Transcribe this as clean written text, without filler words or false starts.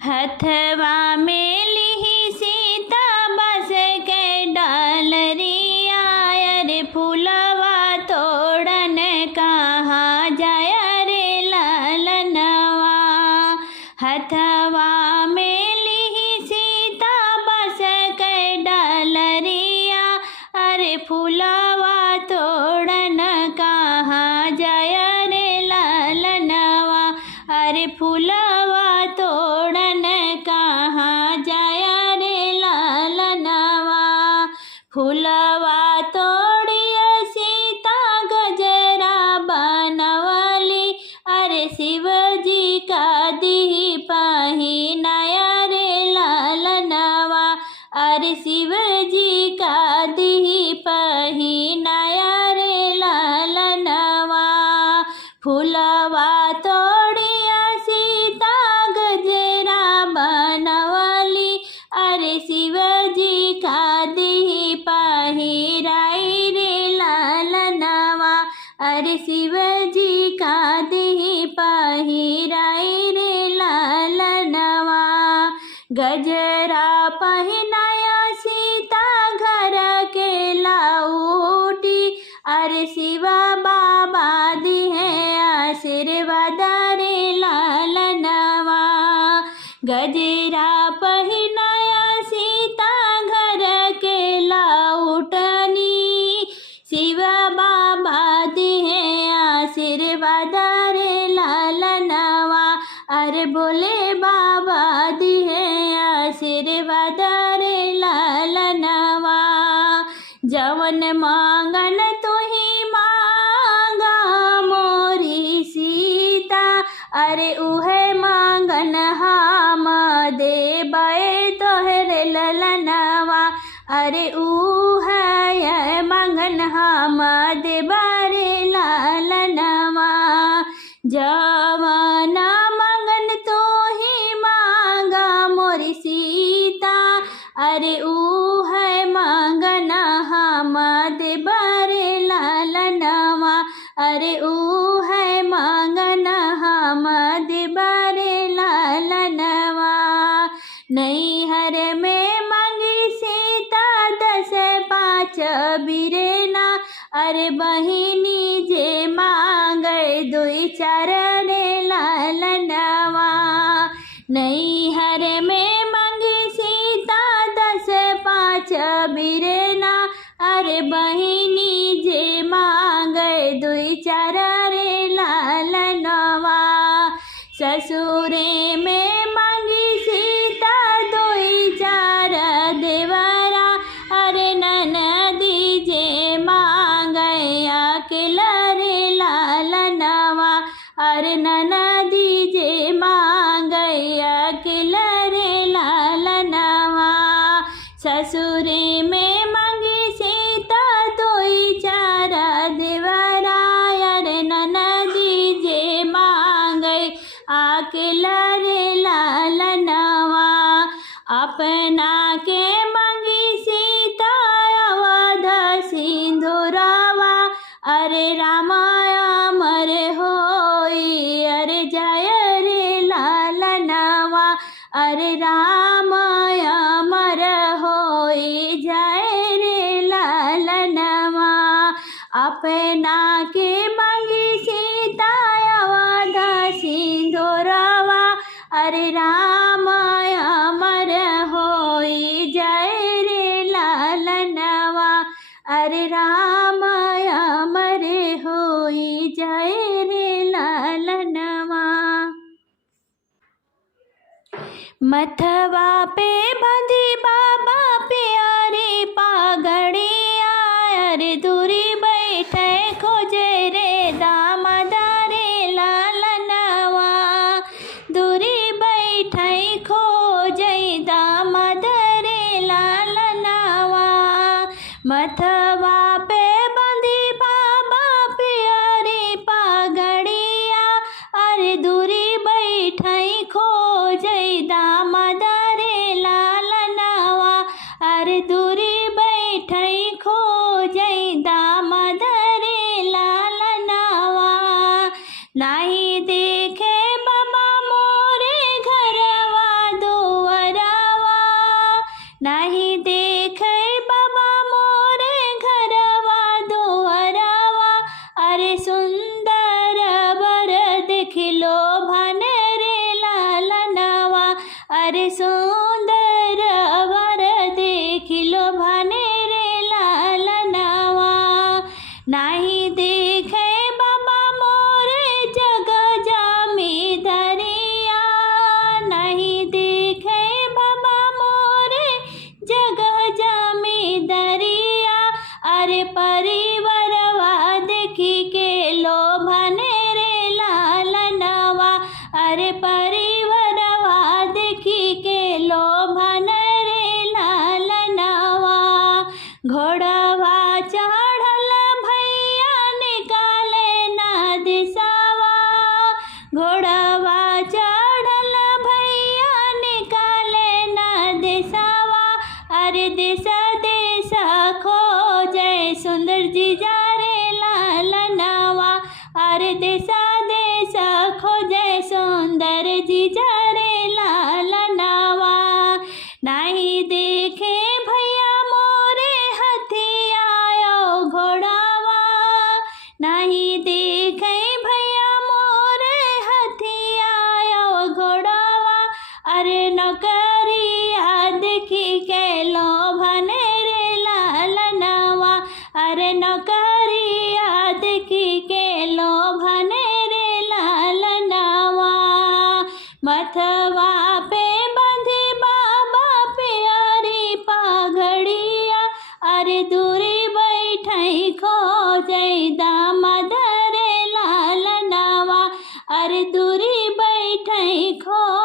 हथवा में लिहि सीता बस के डालरिया, रे फूलवा तोड़न कहाँ जाय रे ललनवा। हथवा में लिहि सीता बस के डालरिया, अरे फूलवा तोड़न कहाँ जाय रे ललनवा। अरे फूलवा तोड़न कहाँ जाय रे ललनवा। फूलवा तोड़िया सीता गजरा बनवली, अरे शिव जी का दी पहिनाय रे ललनवा। अरे शिव जी का दी पहिनाय रे ललनवा। फूलवा तोड़िया सीता गजरा बनवली, अरे शिव जी का दी पहिराई रे ललनवा। अरे शिव जी का दी पहिराई रे ललनवा। गजरा पहनाया सीता घर के लाऊटी, अरे शिवा बाबा दी है आशीर्वाद रे ललनवा। गजरा पहनाया सीता घर के लाउटनी, शिवा बाबा दी है आशीर्वाद रे ललनवा। अरे बोले बाबा दी है आशीर्वाद रे ललनवा। जवन मांगन तुही मांगा मोरी सीता, अरे उहे मांगन हम देबै तोहरे ललनवा। अरे उहे मांगन हम देबै रे ललनवा। जवन मांगन तुही मांगा मोरी सीता, अरे उहे मांगन हम देबै रे ललनवा। अरे उहे मांगन हम देबै रे ललनवा। नैहर में मांगी सीता 10-5 बिरना, अरे बहिनी जे मांगे 2-4 रे ललनवा। नैहर में मांगी सीता 10-5 बिरना, अरे बहिनी जे मांगे 2-4 रे ललनवा। ससुरे में मांगी सीता 2-4 देवरा, अरे ननदी जे मांगे अकेला रे ललनवा। अरे ननदी जे मांगे अकेला रे ललनवा। ससुरे में मांगी सीता 2-4 देवरा, अरे ननदी जे मांगे अकेला रे ललनवा। अपना के मांगी सीता अवध सिंदूरवा, अरे रामा अमर होई, अरे जय रे ललनवा। अरे राम अमर होई, जय रे ललनवा। अपना के मांगी सीता अवध सिंदूरवा, अरे राम अमर होई, जय रे ललनवा। अरे राम अमर होई, जय रे ललनवा। मथवा पे बंधी बाबा प्यारी पागड़िया, अरे दूरी बैठे खोजे रे दामादा रे ललनवा। दूरी बैठे खोजे दामादा रे ललनवा। मथवा पे बंधी बाबा प्यारी पागड़िया, अरे दूरी बैठे खोजे दामादा रे ललनवा। परिवरवा देखी के लोभन रे लालनवा। घोड़वा चढ़ल भैया निकाले ना दिशवा। घोड़वा चढ़ल भैया निकाले ना दिशवा। अरे दिशा दिशा खोजे सुंदर जी जा रे लालनवा। अरे दिशा दिशा खोजे सुंदर जी जा रे लालनवा। नहीं देखे भैया मोरे हथियायो घोड़ावा। नहीं देखे भैया मोरे हथियायो घोड़ावा। अरे नौकरिया देखी के लोभन रे लालनवा। अरे नौकरिया देखी के लोभन रे लालनवा। मथवा पे बंधी बाबा प्यारी पाघड़िया। अरे दूरी बैठई खोजे दामद रे लालनवा। अरे दूरी बैठई खो